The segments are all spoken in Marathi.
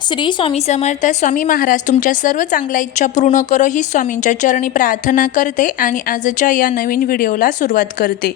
श्री स्वामी समर्थ. स्वामी महाराज तुमच्या सर्व चांगल्या इच्छा पूर्ण करो ही स्वामींच्या चरणी प्रार्थना करते आणि आजच्या या नवीन व्हिडिओला सुरुवात करते.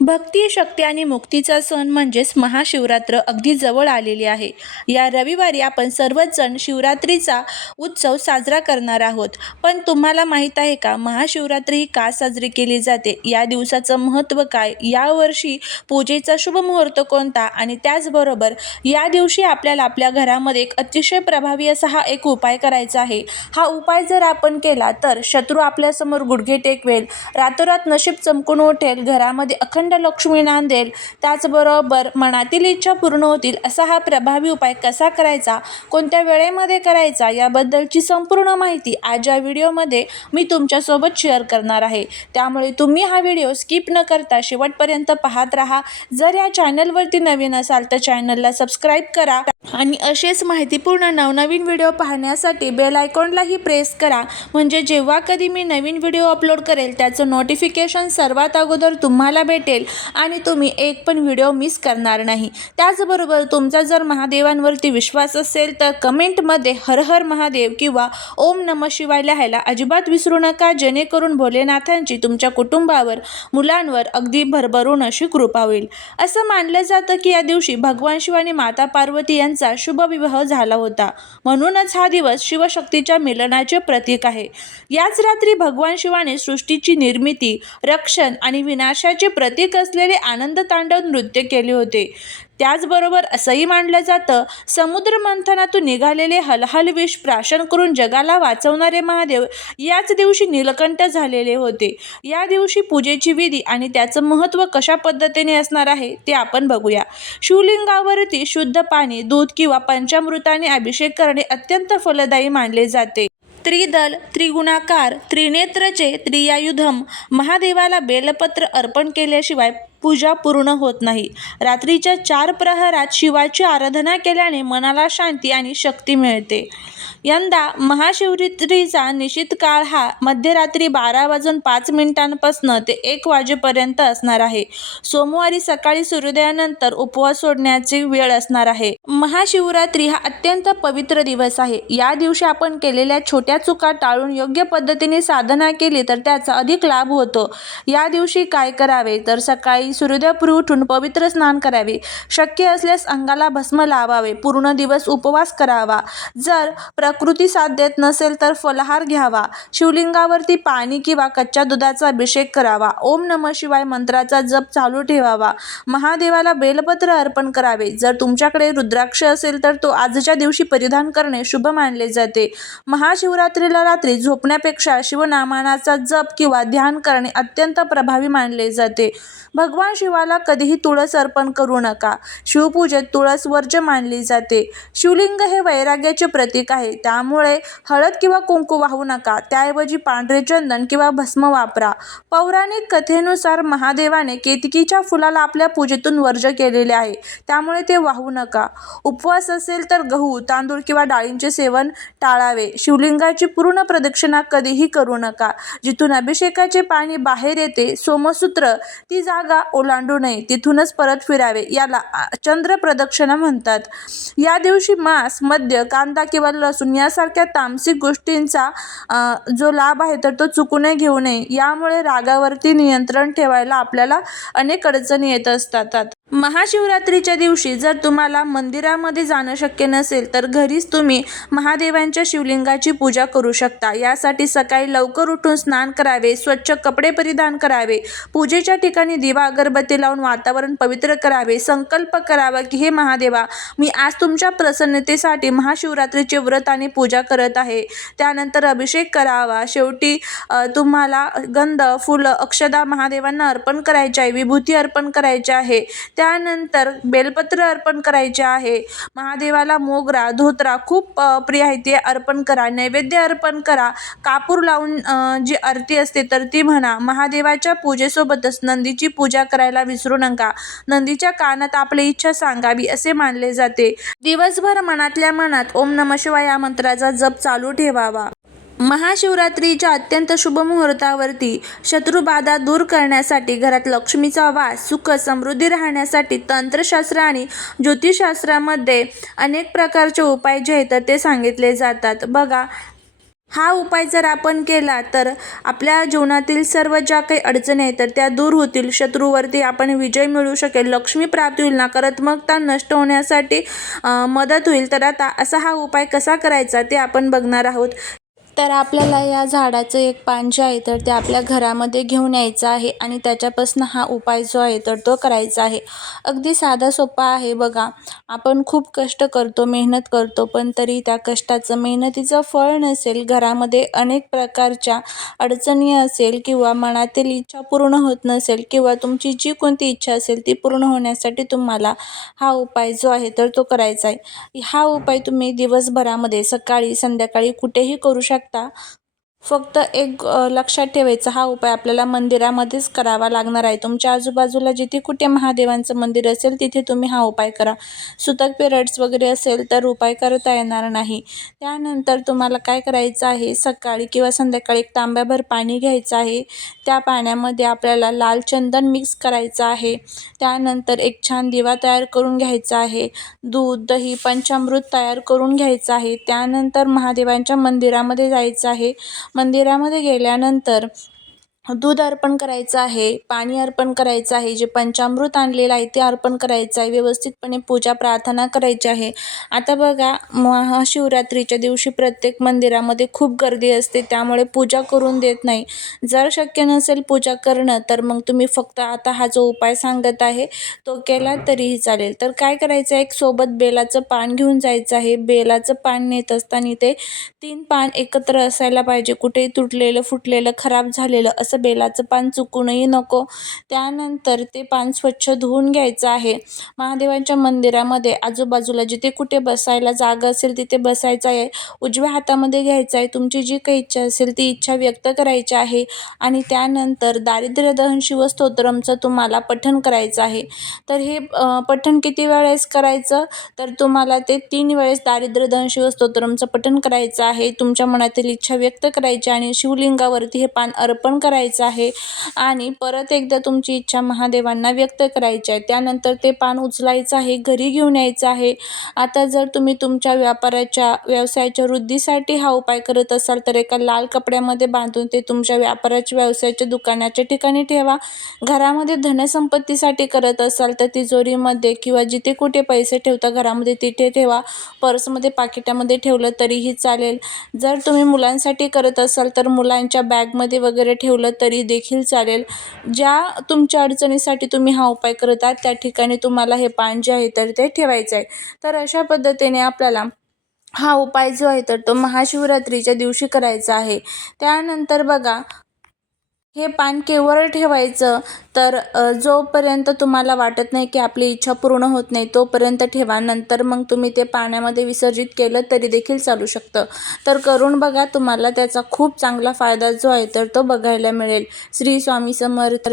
भक्ती, शक्ती आणि मुक्तीचा सण म्हणजेच महाशिवरात्र अगदी जवळ आलेली आहे. या रविवारी आपण सर्वच जण शिवरात्रीचा उत्सव साजरा करणार आहोत. पण तुम्हाला माहीत आहे का, महाशिवरात्री ही का साजरी केली जाते? या दिवसाचं महत्त्व काय? यावर्षी पूजेचा शुभ मुहूर्त कोणता? आणि त्याचबरोबर या दिवशी आपल्याला आपल्या घरामध्ये एक अतिशय प्रभावी असा हा एक उपाय करायचा आहे. हा उपाय जर आपण केला तर शत्रू आपल्यासमोर गुडघे टेकवेल, रातोरात नशीब चमकून उठेल, घरामध्ये अखंड लक्ष्मी नांदेल, त्याचबरोबर मनातील इच्छा पूर्ण होतील. असा हा प्रभावी उपाय कसा करायचा, कोणत्या वेळेमध्ये करायचा, याबद्दलची संपूर्ण माहिती आज या व्हिडिओमध्ये मी तुमच्यासोबत शेअर करणार आहे. त्यामुळे तुम्ही हा व्हिडिओ स्किप न करता शेवटपर्यंत पाहत राहा. जर या चॅनलवरती नवीन असाल तर चॅनलला सबस्क्राईब करा आणि असेच माहितीपूर्ण नवनवीन व्हिडिओ पाहण्यासाठी बेल आयकॉनलाही प्रेस करा, म्हणजे जेव्हा कधी मी नवीन व्हिडिओ अपलोड करेल त्याचं नोटिफिकेशन सर्वात अगोदर तुम्हाला भेटेल आणि तुम्ही एक पण व्हिडिओ मिस करणार नाही. त्याचबरोबर तुमचा जर महादेवांवरती विश्वास असेल तर कमेंटमध्ये हर हर महादेव किंवा ओम नमः शिवाय लिहायला अजिबात विसरू नका, जेणेकरून भोलेनाथांची तुमच्या कुटुंबावर, मुलांवर अगदी भरभरून अशी कृपा होईल. असं मानलं जातं की या दिवशी भगवान शिव आणि माता पार्वती यांचा शुभ विवाह झाला होता, म्हणूनच हा दिवस शिवशक्तीच्या मिलनाचे प्रतीक आहे. याच रात्री भगवान शिवाने सृष्टीची निर्मिती, रक्षण आणि विनाशाचे प्रतीक असलेले आनंद तांडव नृत्य केले होते. त्याचबरोबर असंही मानलं जातं, समुद्र मंथनातून निघालेले हलहल विष प्राशन करून जगाला वाचवणारे महादेव याच दिवशी नीलकंठ झालेले होते. या दिवशी पूजेची विधी आणि त्याचं महत्त्व कशा पद्धतीने असणार आहे ते आपण बघूया. शिवलिंगावरती शुद्ध पाणी, दूध किंवा पंचामृताने अभिषेक करणे अत्यंत फलदायी मानले जाते. त्रिदल, त्रिगुणाकार, त्रिनेत्रचे त्रियायुधम महादेवाला बेलपत्र अर्पण केल्याशिवाय पूजा पूर्ण होत नाही. रात्रीच्या 4 प्रहरात शिवाची आराधना केल्याने मनाला शांती आणि शक्ती मिळते. यंदा महाशिवरात्रीचा निश्चित काळ हा मध्यरात्री 12:05 ते 1 वाजेपर्यंत असणार आहे. सोमवारी सकाळी सूर्योदयानंतर उपवास सोडण्याची वेळ असणार आहे. महाशिवरात्री हा अत्यंत पवित्र दिवस आहे. या दिवशी आपण केलेल्या छोट्या चुका टाळून योग्य पद्धतीने साधना केली तर त्याचा अधिक लाभ होतो. या दिवशी काय करावे तर सकाळी सूर्योदयापूर्वी उठून पवित्र स्नान करावे, शक्य असल्यास अंगाला भस्म लावावे, पूर्ण दिवस उपवास करावा, जर प्रकृती साथ देत नसेल तर फलाहार घ्यावा, शिवलिंगावरती पाणी किंवा कच्च्या दुधाचा अभिषेक करावा, ओम नमः शिवाय मंत्राचा जप चालू ठेवावा, महादेवाला बेलपत्र अर्पण करावे. जर तुमच्याकडे रुद्राक्ष असेल तर तो आजच्या दिवशी परिधान करणे शुभ मानले जाते. महाशिवरात्रीला रात्री झोपण्यापेक्षा शिवनामाचा जप किंवा ध्यान करणे अत्यंत प्रभावी मानले जाते. भगवान शिवाला कधीही तुळस अर्पण करू नका. शिवपूजेत तुळस वर्ज्य मानली जाते. शिवलिंग हे वैराग्याचे प्रतीक आहे, त्यामुळे हळद किंवा कुंकू वाहू नका. त्याऐवजी पांढरे चंदन किंवा भस्म वापरा. पौराणिक कथेनुसार महादेवाने केतकीच्या फुलाला आपल्या पूजेतून वर्ज्य केलेले आहे, त्यामुळे ते वाहू नका. उपवास असेल तर गहू, तांदूळ किंवा डाळींचे सेवन टाळावे. शिवलिंगाची पूर्ण प्रदक्षिणा कधीही करू नका. जिथून अभिषेकाचे पाणी बाहेर येते, सोमसूत्र, ती जागा ओलांडू नये, तिथूनच परत फिरावे. याला चंद्र प्रदक्षिणा म्हणतात. या दिवशी मांस, मद्य, कांदा किंवा लसूण यासारख्या तामसिक गोष्टींचा जो लाभ आहे तर तो चुकूनही घेऊ नये. यामुळे रागावरती नियंत्रण ठेवायला आपल्याला अनेक अडचणी येत असतात. महाशिवरात्रीच्या दिवशी जर तुम्हाला मंदिरामध्ये जाणं शक्य नसेल तर घरीच तुम्ही महादेवांच्या शिवलिंगाची पूजा करू शकता. यासाठी सकाळी लवकर उठून स्नान करावे, स्वच्छ कपडे परिधान करावे, पूजेच्या ठिकाणी दिवा अगरबत्ती लावून वातावरण पवित्र करावे, संकल्प करावा की हे महादेवा, मी आज तुमच्या प्रसन्नतेसाठी महाशिवरात्रीचे व्रत आणि पूजा करत आहे. त्यानंतर अभिषेक करावा. शेवटी तुम्हाला गंध, फुलं, अक्षदा महादेवांना अर्पण करायचे आहे, विभूती अर्पण करायचे आहे, त्यानंतर बेलपत्र अर्पण करायचे आहे. महादेवाला मोगरा, धोत्रा खूप प्रिय आहे ते अर्पण करा. नैवेद्य अर्पण करा. कापूर लावून जी आरती असते तर ती म्हणा. महादेवाच्या पूजेसोबतच नंदीची पूजा करायला विसरू नका. नंदीच्या कानात आपली इच्छा सांगावी असे मानले जाते. दिवसभर मनातल्या मनात ओम नमः शिवाय या मंत्राचा जप चालू ठेवावा. महाशिवरात्रीच्या अत्यंत शुभ मुहूर्तावरती शत्रुबाधा दूर करण्यासाठी, घरात लक्ष्मीचा वास, सुख समृद्धी राहण्यासाठी तंत्रशास्त्र आणि ज्योतिषशास्त्रामध्ये अनेक प्रकारचे उपाय जे आहेत ते सांगितले जातात. बघा, हा उपाय जर आपण केला तर आपल्या जीवनातील सर्व ज्या काही अडचणी आहेत तर त्या दूर होतील. शत्रूवरती आपण विजय मिळवू शकेल, लक्ष्मी प्राप्ती होईल, नकारात्मकता नष्ट होण्यासाठी मदत होईल. तर आता असा हा उपाय कसा करायचा ते आपण बघणार आहोत. तर आपल्याला या झाडाचं एक पान जे आहे तर ते आपल्या घरामध्ये घेऊन यायचं आहे आणि त्याच्यापासून हा उपाय जो आहे तर तो करायचा आहे. अगदी साधा सोपा आहे. बघा, आपण खूप कष्ट करतो, मेहनत करतो, पण तरी त्या कष्टाचं, मेहनतीचं फळ नसेल, घरामध्ये अनेक प्रकारच्या अडचणी असेल किंवा मनातील इच्छा पूर्ण होत नसेल किंवा तुमची जी कोणती इच्छा असेल ती पूर्ण होण्यासाठी तुम्हाला हा उपाय जो आहे तर तो करायचा आहे. हा उपाय तुम्ही दिवसभरामध्ये सकाळी संध्याकाळी कुठेही करू शकता. फक्त एक लक्षात ठेवायचं, हा उपाय आपल्याला मंदिरामध्येच करावा लागणार आहे. तुमच्या आजूबाजूला जिथे कुठे महादेवांचं मंदिर असेल तिथे तुम्ही हा उपाय करा. सुतक पिरियड्स वगैरे असेल तर उपाय करता येणार नाही. त्यानंतर तुम्हाला काय करायचं आहे, सकाळी किंवा संध्याकाळी एक तांब्याभर पाणी घ्यायचं आहे. त्या पाण्यामध्ये आपल्याला लाल चंदन मिक्स करायचं आहे. त्यानंतर एक छान दिवा तयार करून घ्यायचा आहे. दूध, दही, पंचामृत तयार करून घ्यायचं आहे. त्यानंतर महादेवांच्या मंदिरामध्ये जायचं आहे. मंदिरामध्ये गेल्यानंतर दूध अर्पण करायचं आहे, पाणी अर्पण करायचं आहे, जे पंचामृत आणलेलं आहे ते अर्पण करायचं आहे. व्यवस्थितपणे पूजा प्रार्थना करायची आहे. आता बघा, महाशिवरात्रीच्या दिवशी प्रत्येक मंदिरामध्ये खूप गर्दी असते, त्यामुळे पूजा करून देत नाही. जर शक्य नसेल पूजा करणं तर मग तुम्ही फक्त आता हा जो उपाय सांगत आहे तो केला तरीही चालेल. तर काय करायचं आहे, एक सोबत बेलाचं पान घेऊन जायचं आहे. बेलाचं पान नेत असताना ते 3 पान एकत्र असायला पाहिजे. कुठेही तुटलेलं, फुटलेलं, खराब झालेलं असं बेलाचं पान चुकूनही नको. त्यानंतर ते पान स्वच्छ धुवून घ्यायचं आहे. महादेवांच्या मंदिरामध्ये आजूबाजूला जिथे कुठे बसायला जागा असेल तिथे बसायचं आहे. उजव्या हातामध्ये घ्यायचं आहे. तुमची जी काही इच्छा असेल ती इच्छा व्यक्त करायची आहे आणि त्यानंतर दारिद्र्य दहन शिवस्तोत्रमचं तुम्हाला पठण करायचं आहे. तर हे पठण किती वेळेस करायचं, तर तुम्हाला ते 3 वेळेस दारिद्र्य दहन शिवस्तोत्रमचं पठण करायचं आहे. तुमच्या मनातील इच्छा व्यक्त करायची आणि शिवलिंगावरती हे पान अर्पण करायचं आहे आणि परत एकदा तुमची इच्छा महादेवांना व्यक्त करायची आहे. त्यानंतर ते पान उचलायचं आहे, घरी घेऊन यायचं आहे. आता जर तुम्ही तुमच्या व्यवसायाच्या वृद्धीसाठी हा उपाय करत असाल तर एका लाल कपड्यामध्ये बांधून ते तुमच्या व्यापाराच्या, व्यवसायाच्या, दुकानाच्या ठिकाणी ठेवा. घरामध्ये धनसंपत्तीसाठी करत असाल तर तिजोरीमध्ये किंवा जिथे कुठे पैसे ठेवता घरामध्ये तिथे ठेवा. पर्समध्ये, पाकिटामध्ये ठेवलं तरीही चालेल. जर तुम्ही मुलांसाठी करत असाल तर मुलांच्या बॅगमध्ये वगैरे ठेवलं तरी देखील चालेल. ज्या तुमच्या अडचणीसाठी तुम्ही हा उपाय करत आहात त्या ठिकाणी तुम्हाला हे पान जे आहे तर ते ठेवायचं आहे. तर अशा पद्धतीने आपल्याला हा उपाय जो आहे तर तो महाशिवरात्रीच्या दिवशी करायचा आहे. त्यानंतर बघा, हे पान केवळ ठेवायचं, तर जोपर्यंत तुम्हाला वाटत नाही की आपली इच्छा पूर्ण होत नाही तोपर्यंत ठेवा. नंतर मग तुम्ही ते पाण्यामध्ये विसर्जित केलं तरी देखील चालू शकतं. तर करून बघा, तुम्हाला त्याचा खूप चांगला फायदा जो आहे तर तो बघायला मिळेल. श्री स्वामी समर्थ.